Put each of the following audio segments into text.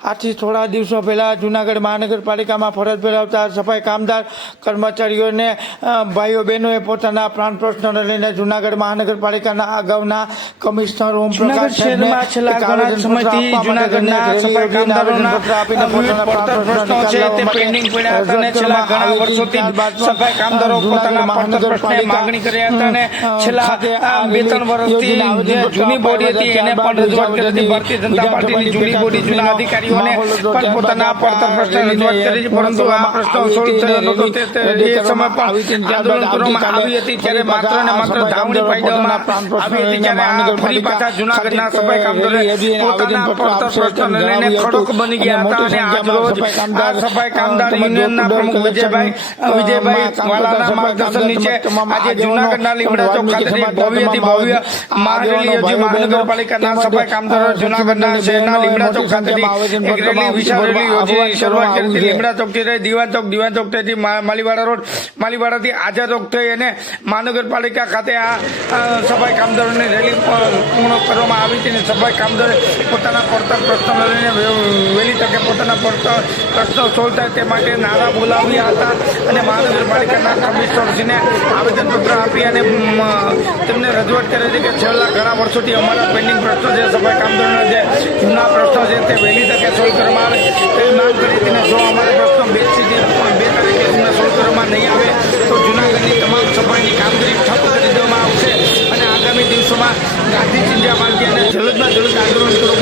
આજથી થોડા દિવસો પહેલાં જૂનાગઢ મહાનગરપાલિકામાં ફરજ બજાવતા સફાઈ કામદાર કર્મચારીઓને ભાઈઓ બહેનોએ પોતાના પ્રાણ પ્રશ્નને લઈને જૂનાગઢ મહાનગરપાલિકાના અગાઉના કમિશનર ઓમ પ્રકાશ શહેરમાં છેલ્લા ઘણા સમયથી જૂનાગઢના સફાઈ કામદારોના આવેદનપત્ર આપીને વિવિધ પોતાના પ્રાણ પડતર પ્રશ્નો પ્રશ્નો છે તે પેન્ડિંગ પડ્યા હતા અને છેલ્લા ઘણા વર્ષોથી સફાઈ કામદારો પોતાના પડતર પ્રશ્ને માગણી કરી હતા અને છેલ્લા ખાતે આ આ બે ત્રણ વર્ષથી યોજના જે આવેદનપત્ર જૂની બોડી હતી એને પણ રજૂઆત કરી હતી. ભારતીય જનતા પાર્ટીની જૂની બોડી જૂના અધિકારીઓને પણ પોતાના પડતર પ્રશ્ને રજૂઆત કરી છે પરંતુ આ પ્રશ્નો સોલ્વ થયો નહોતો તે સમય પણ આંદોલન કરવામાં આવી હતી ત્યારે માત્ર ને માત્ર ધાવણી પાઈ આવી હતી ત્યારે ફરી પાછા જૂનાગઢના સફાઈ કામદારોએ પોતાના પડતર પ્રશ્નોને લઈને ખડક બની ગયા હતા અને આજ રોજ આ સફાઈ કામદાર યુનિયનના પ્રમુખ વિજયભાઈ વિજયભાઈ વાલાના માર્ગદર્શન નીચે આજે જૂનાગઢના લીમડા ચોક ખાતેથી ભવ્યથી ભવ્ય મહારેલી યોજી મહાનગરપાલિકાના સફાઈ કામદારો જૂનાગઢના શહેરના લીમડા ચોક ખાતેથી કરી લીમડા ચોકથી રહી દીવાન ચોક દીવાન ચોકથી માલીવાડા રોડ માલીવાડાથી આઝાદ ચોક થઈ અને મહાનગરપાલિકા ખાતે આ સફાઈ કામદારોની રેલી પૂર્ણ કરવામાં આવી હતી અને સફાઈ કામદારો પોતાના પડતર પ્રશ્નો લઈને વહેલી તકે પોતાના પડતર પ્રશ્નો સોલ્વ થાય તે માટે નારા બોલાવ્યા હતા અને મહાનગરપાલિકાના કમિશનરશ્રીને આવેદનપત્ર આપી અને તેમને રજૂઆત કરી હતી કે છેલ્લા ઘણા વર્ષોથી અમારા પેન્ડિંગ પ્રશ્નો છે સફાઈ કામદારોના જે જૂના પ્રશ્નો છે તે વહેલી તકે સોલ્વ કરવામાં આવે. તેવી માંગ કરી હતી જો અમારે પ્રશ્નો બે સુધી બે તારીખે એમને સોલ્વ કરવામાં નહીં આવે, તો જૂનાગઢની તમામ સફાઈની કામગીરી ઠપ કરી દેવામાં આવશે. અને આગામી દિવસોમાં ગાંધી ચિંતા માર્ગે અને જલદમાં જલદ આંદોલન કરવું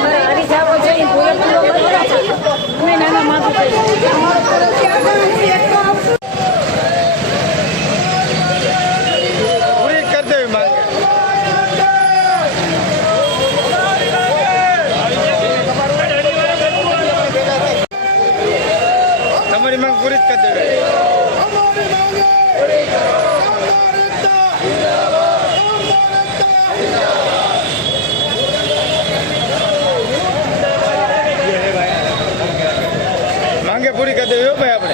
अर आडिज अ Đứa mèo!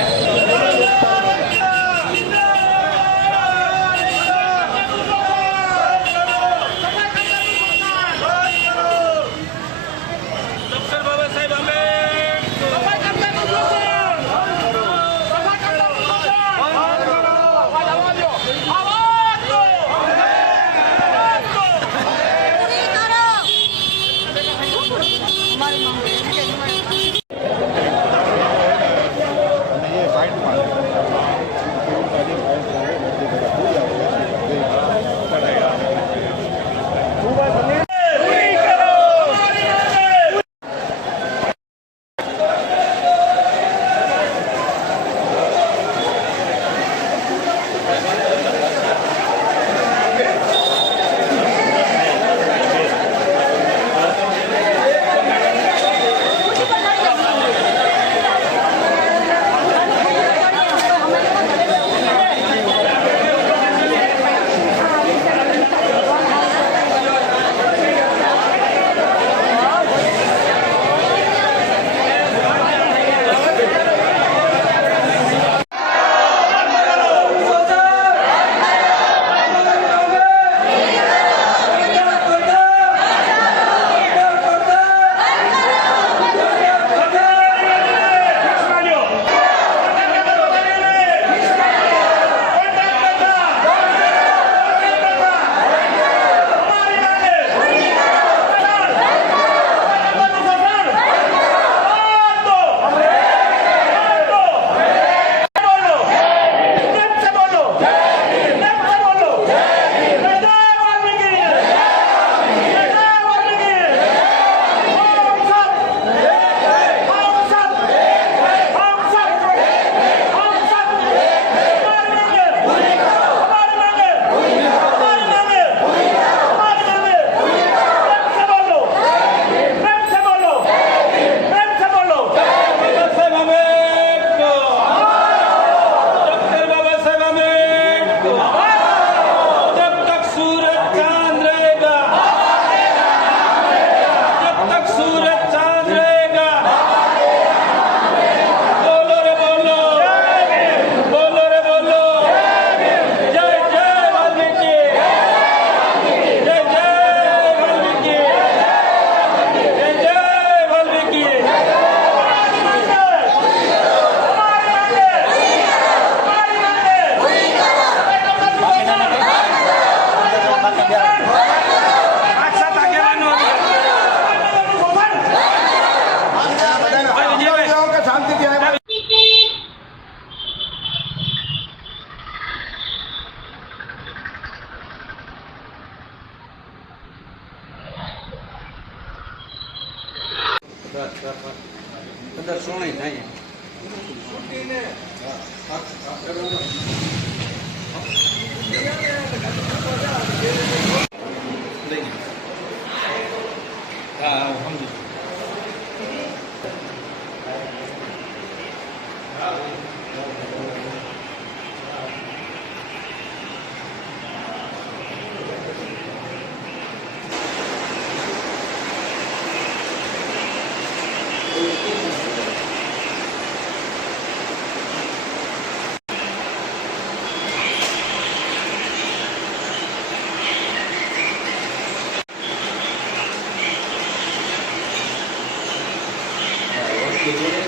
দিয়েছে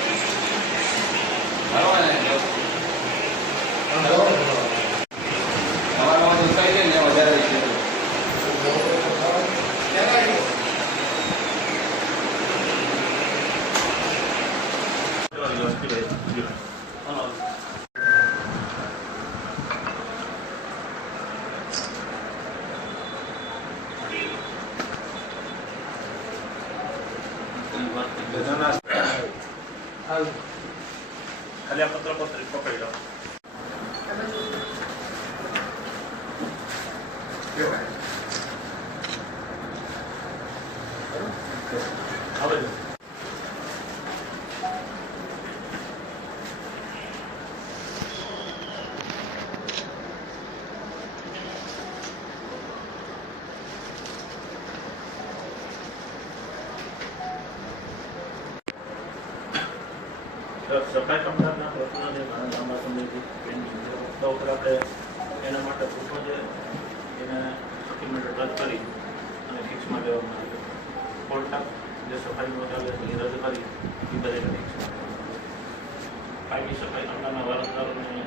పత్రం వస్తుంది ఇంకొకరిగా అవదు રદ કરી અને ફિક્સમાં લેવામાં આવે. કોર્ટના જે સફાઈ મંત્રાલય એ રદ કરી, એ બધાને ફિક્સમાં કાયમી સફાઈ કામદારના વારસદારોને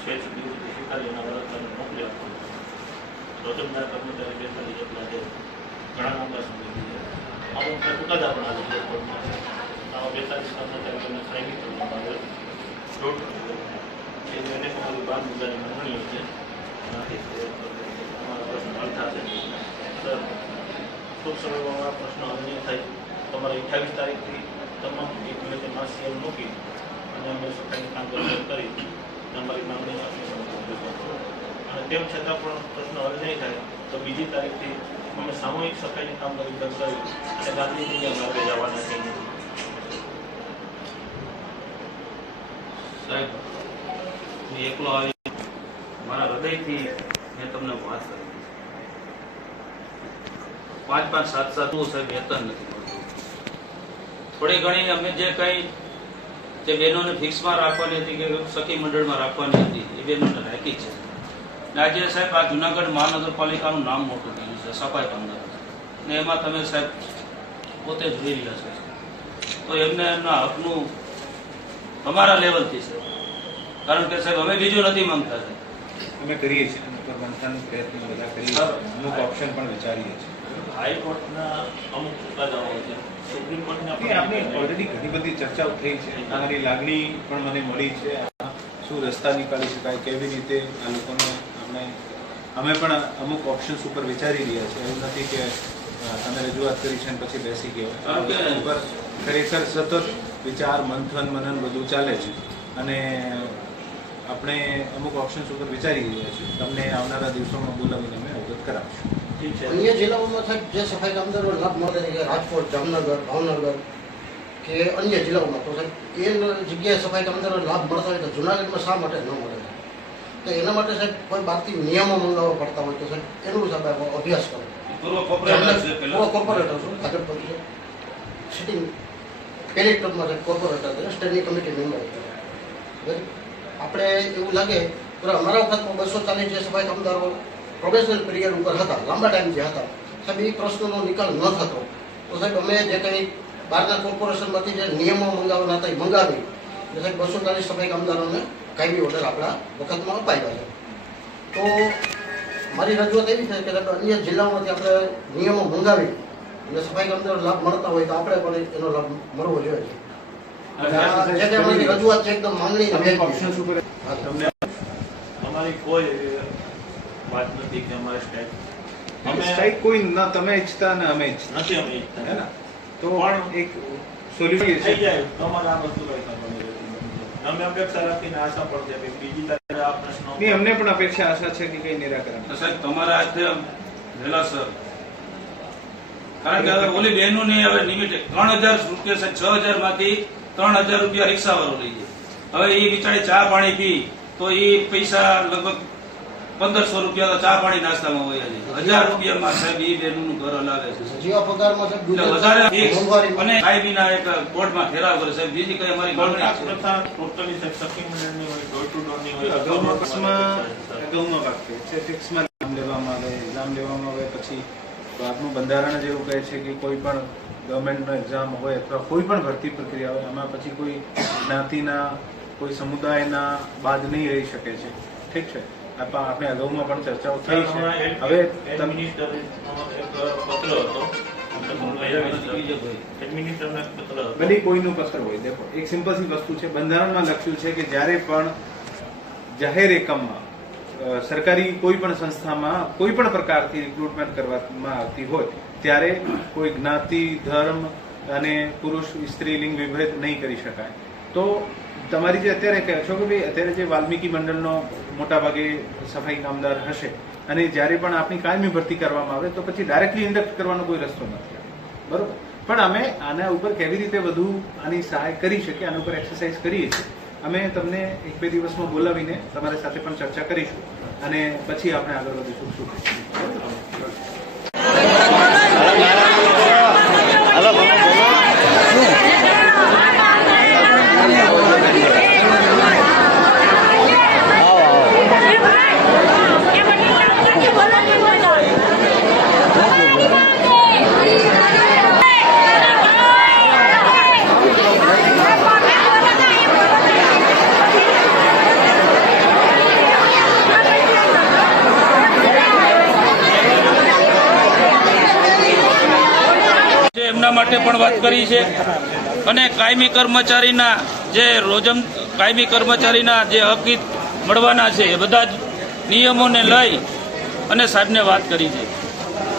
સ્વેચ્છિક નિવૃત્તિ સ્વીકારી એના વારસદારને મોકલી આપવાનું રોજમદાર કર્મચારી બેતાલીસ જેટલા છે ઘણા લાંબા સમય અમુક ચુકાદા પણ આવી છે, કોર્ટમાં. આવા બેતાલીસ કર્મચારીઓને કાયમી કરવામાં આવે. દોઢ એ જે અનેક અમારી બાર મુદ્દાની માંગણીઓ છે એનાથી તે અમારા પ્રશ્ન હલ થશે સર ટૂંક સમયમાં આ હલ થાય. તમારે અઠ્યાવીસ તારીખથી તમામ એક મિનિટે માસીએમ મૂકી અને અમે સત્તાની કામગીરી કરી તમારી માંગણી અને તેમ છતાં પણ પ્રશ્ન હલ નહીં થાય, તો બીજી તારીખથી અમે સામૂહિક સફાઈની કામગીરી કરી અને ગાંધીજીના માર્ગે જવાના છીએ. સાહેબ, હું એકલો આવી મારા હૃદયથી મેં તમને વાત કરી. પાંચ પાંચ સાત સાત હું સાહેબ વેતન નથી મળતું. થોડી ઘણી અમે જે કંઈ જે બહેનોને ફિક્સમાં રાખવાની હતી કે સખી મંડળમાં રાખવાની હતી એ બહેનોને રાખી છે. આજે સાહેબ આ જુનાગઢ મહાનગરપાલિકાનું નામ મોટું થયું છે સફાઈ કામદાર. ને એમાં તમે સાહેબ પોતે જોઈ રહ્યા છો. તો એમને એમના હકનું અમારા લેવલથી છે. કારણ કે સાહેબ અમે બીજું નથી માંગતા. અમે કરીએ છીએ પ્રયત્ન બધા કરીએ અમુક ઓપ્શન પણ વિચારીએ છીએ. હાઈકોર્ટના અમુક ચુકાદાઓ છે. સુપ્રીમ કોર્ટના આપણે ઓલરેડી ઘણી બધી ચર્ચાઓ થઈ છે. તમારી લાગણી પણ મને મળી છે. આ શું રસ્તા નીકાળી શકાય કેવી રીતે આ લોકોને અમે અમે પણ અમુક ઓપ્શન્સ ઉપર વિચારી રહ્યા છીએ. એવું નથી કે તમે રજૂઆત કરી છે પછી બેસી ગયો. ઉપર ખરેખર સતત વિચાર મંથન મનન બધું ચાલે છે. અને આપણે અમુક ઓપ્શન્સ ઉપર વિચારી રહ્યા છીએ. તમને આવનારા દિવસોમાં બોલાવીને અમે અવગત કરાવશું. અન્ય જિલ્લાઓમાં સાહેબ જે સફાઈ કામદારો લાભ મળે છે કે રાજકોટ જામનગર ભાવનગર કે અન્ય જિલ્લાઓમાં તો સાહેબ એ જગ્યાએ સફાઈ કામદારો લાભ મળતા હોય તો જુનાગઢમાં શા માટે ન મળે? તો એના માટે સાહેબ કોઈ બહારથી નિયમો મંગાવવા પડતા હોય તો સાહેબ એનું સાહેબ અભ્યાસ કરો. પૂર્વ કોર્પોરેટર છે પૂર્વ છું સિટિંગ કેરેક્ટરમાં સાહેબ કોર્પોરેટર છે સ્ટેન્ડિંગ કમિટી મેમ્બર બરાબર? આપણે એવું લાગે તો અમારા વખતમાં બસો ચાલીસ જે સફાઈ કામદારો પ્રોફેશનલ પિરિયડ ઉપર હતા લાંબા ટાઈમ જે હતા. સાહેબ એ પ્રશ્નનો નિકાલ ન થતો. તો સાહેબ અમે જે કંઈ બહારના કોર્પોરેશનમાંથી જે નિયમો મંગાવવાના હતા એ મંગાવી. એટલે સાહેબ બસો ચાલીસ સફાઈ કામદારોને કાયમી ઓર્ડર આપણા વખતમાં અપાયા છે. તો મારી રજૂઆત એવી છે કે અન્ય જિલ્લાઓમાંથી આપણે નિયમો મંગાવી. અને સફાઈ કામદારો લાભ મળતા હોય તો આપણે પણ એનો લાભ મળવો જોઈએ. છે રજૂઆત છે એકદમ માંગણી અમારી કોઈ વાત નથી કે અમારે સ્ટ્રાઇક અમે સ્ટ્રાઇક કોઈ ન તમે ઈચ્છતા ને અમે ઈચ્છતા. નથી અમે હે ને? તો એક સોલ્યુશન થઈ જાય. તો આ વસ્તુ કઈ કરવાની અમે અપેક્ષા રાખીને આશા પણ છે કે બીજી તારીખે આ પ્રશ્નો નહીં અમને પણ અપેક્ષા આશા છે કે કઈ નિરાકરણ. સાહેબ તમારા હાથે વહેલા સર. કારણ કે હવે ઓલી બહેનોની હવે લિમિટ ત્રણ હજાર રૂપિયા છ. હજારમાંથી ત્રણ હજાર રૂપિયા રિક્ષા વાળો લઈ જાય હવે એ બિચારી ચા પાણી પી તો એ પૈસા લગભગ પંદરસો રૂપિયા તો ચા પાણી નાસ્તામાં હોય છે હજાર રૂપિયામાં સાહેબ એ બહેનોનું ઘર હલાવે છે. વધારે અને કાયમીના એક બોર્ડમાં ઠેરાવ કરે સાહેબ. બીજી કઈ અમારી પણ આ માંગણી છે. પ્રથા ટોટલી સખી મંડળની હોય ડોર ટુ ડોરની હોય અગાઉના પક્ષમાં સર. અગાઉના વાક્ય છે ટેક્સમાં નામ લેવામાં આવે એક્ઝામ લેવામાં આવે પછી આપનું બંધારણ જ એવું કહે છે કે કોઈ પણ ગવર્મેન્ટનો એક્ઝામ હોય અથવા કોઈ પણ ભરતી પ્રક્રિયા હોય એમાં પછી કોઈ જ્ઞાતિના કોઈ સમુદાયના બાદ નહીં રહી શકે છે. ઠીક છે? આપણે અગાઉમાં પણ ચર્ચાઓ થઈ છે. હવે પત્ર હતો. ભલે કોઈનું પત્ર હોય દેખો એક સિમ્પલ સી વસ્તુ છે. બંધારણમાં લખ્યું છે કે જ્યારે પણ જાહેર એકમમાં સરકારી કોઈ પણ સંસ્થામાં કોઈ પણ પ્રકારથી રિક્રુટમેન્ટ કરવામાં આવતી હોય ત્યારે કોઈ જ્ઞાતિ ધર્મ અને પુરુષ સ્ત્રી લિંગ વિભેદ નહીં કરી શકાય. તો તમારી જે અત્યારે કહો છો કે ભાઈ અત્યારે જે વાલ્મીકી મંડળનો મોટાભાગે સફાઈ કામદાર હશે. અને જ્યારે પણ આપણી કાયમી ભરતી કરવામાં આવે, તો પછી ડાયરેક્ટલી ઇન્ડક્ટ કરવાનો કોઈ રસ્તો નથી. બરોબર? પણ અમે આના ઉપર કેવી રીતે વધુ આની સહાય કરી શકીએ, આના ઉપર એક્સરસાઇઝ કરીએ છીએ, અમે તમને એક બે દિવસમાં બોલાવીને તમારી સાથે પણ ચર્ચા કરીશું. અને પછી આપણે આગળ વધીશું. શું માટે પણ વાત કરી છે. અને કાયમી કર્મચારીના જે રોજમ, કાયમી કર્મચારીના જે હકીત મળવાના છે, એ બધા જ નિયમોને લઈ અને સાહેબને વાત કરી છે.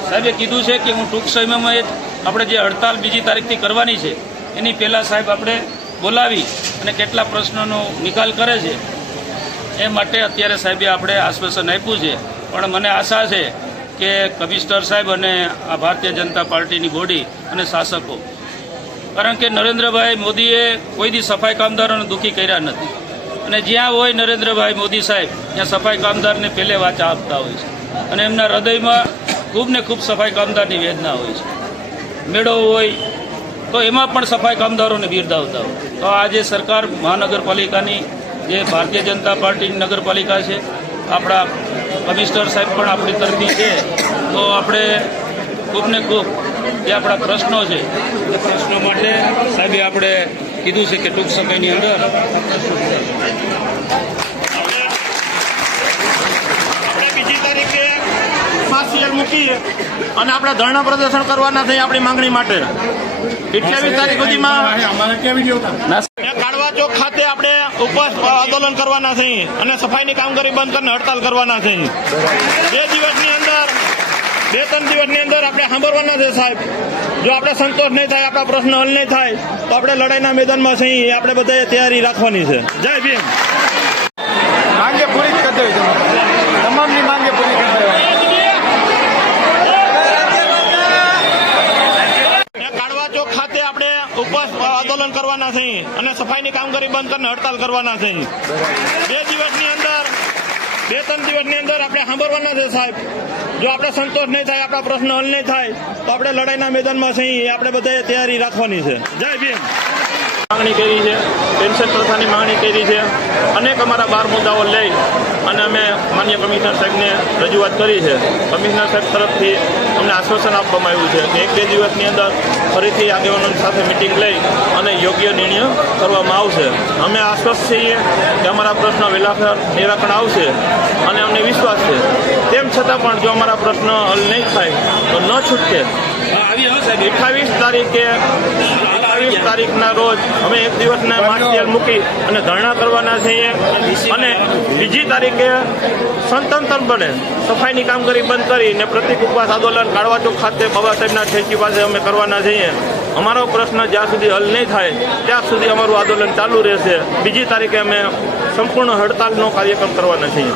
સાહેબે કીધું છે કે હું ટૂંક સમયમાં આપણે જે હડતાલ બીજી તારીખથી કરવાની છે, એની પહેલાં સાહેબ આપણે બોલાવી અને કેટલા પ્રશ્નોનો નિકાલ કરે છે, એ માટે અત્યારે સાહેબે આપણે આશ્વાસન આપ્યું છે. પણ મને આશા છે કે કમિશનર સાહેબ અને આ ભારતીય જનતા પાર્ટીની બોડી અને શાસકો. કારણ કે નરેન્દ્રભાઈ મોદીએ કોઈ દી સફાઈ કામદારોને દુઃખી કર્યા નથી. અને જ્યાં હોય નરેન્દ્રભાઈ મોદી સાહેબ, ત્યાં સફાઈ કામદારને પહેલે વાચા આપતા હોય છે. અને એમના હૃદયમાં ખૂબ ને ખૂબ સફાઈ કામદારની વેદના હોય છે. મેળો હોય, તો એમાં પણ સફાઈ કામદારોને બિરદાવતા હોય. તો આજે સરકાર મહાનગરપાલિકાની, જે ભારતીય જનતા પાર્ટીની નગરપાલિકા છે આપણા કમિશનર સાહેબ પણ આપણી તરફી છે. તો આપણે ખૂબ ને ખૂબ જે આપણા પ્રશ્નો છે એ પ્રશ્નો માટે સાહેબે આપણે કીધું છે કે ટૂંક સમયની અંદર આપણે બીજી તારીખે મૂકી અને આપણે ધરણા પ્રદર્શન કરવાના થઈ આપણી માંગણી માટે. અઠ્યાવીસ તારીખ સુધીમાં કાઢવા ખાતે આપણે ઉપવાસ આંદોલન કરવાના છે અને સફાઈની કામગીરી બંધ કરીને હડતાલ કરવાના છે. બે દિવસની અંદર, બે ત્રણ દિવસની અંદર આપણે સાંભળવાના છે સાહેબ. જો આપણે સંતોષ નહીં થાય, આપણા પ્રશ્ન હલ નહીં થાય, તો આપણે લડાઈના મેદાનમાં છે આપણે બધાએ તૈયારી રાખવાની છે. જય ભીમ માંગે પૂરી જ કરી દેવી તમારે તમામની માંગે પૂરી કરી દેવાની એ કાળવા ચોક ખાતે આપણે ઉપવાસ આંદોલન કરવાના છે અને સફાઈની કામગીરી બંધ કરીને હડતાલ કરવાના છે. બે દિવસની અંદર, બે ત્રણ દિવસની અંદર આપણે સાંભળવાના છે સાહેબ. જો આપણે સંતોષ નહીં થાય, આપણા પ્રશ્ન હલ નહીં થાય, તો આપણે લડાઈના મેદાનમાં છે આપણે બધાએ તૈયારી રાખવાની છે. જય ભીમ. માંગણી કરી છે પેન્શન પ્રથાની માંગણી કરી છે અનેક અમારા બાર મુદ્દાઓ લઈ અને અમે માન્ય કમિશનર સાહેબને રજૂઆત કરી છે. કમિશનર સાહેબ તરફથી અમને આશ્વાસન આપવામાં આવ્યું છે કે એક બે દિવસની અંદર ફરીથી આગેવાનો સાથે મિટિંગ લઈ અને યોગ્ય નિર્ણય કરવામાં આવશે. અમે આશ્વસ્ત છીએ કે અમારા પ્રશ્ન વહેલાસર નિરાકરણ આવશે અને અમને વિશ્વાસ છે. તેમ છતાં પણ જો અમારા પ્રશ્ન હલ નહીં થાય તો ન સાહેબ. અઠ્ઠાવીસ તારીખે અઠ્ઠાવીસ તારીખના રોજ અમે એક દિવસના માર્ચિયલ મૂકી અને ધરણા કરવાના છીએ. અને બીજી તારીખે સ્વતંત્ર બને. સફાઈની કામગીરી બંધ કરીને પ્રતિક ઉપવાસ આંદોલન કાળવા ચોક ખાતે બાબા સાહેબના ઠેકી પાસે અમે કરવાના છીએ. અમારો પ્રશ્ન જ્યાં સુધી હલ નહીં થાય ત્યાં સુધી અમારું આંદોલન ચાલુ રહેશે. બીજી તારીખે અમે સંપૂર્ણ હડતાલનો કાર્યક્રમ કરવાના છીએ.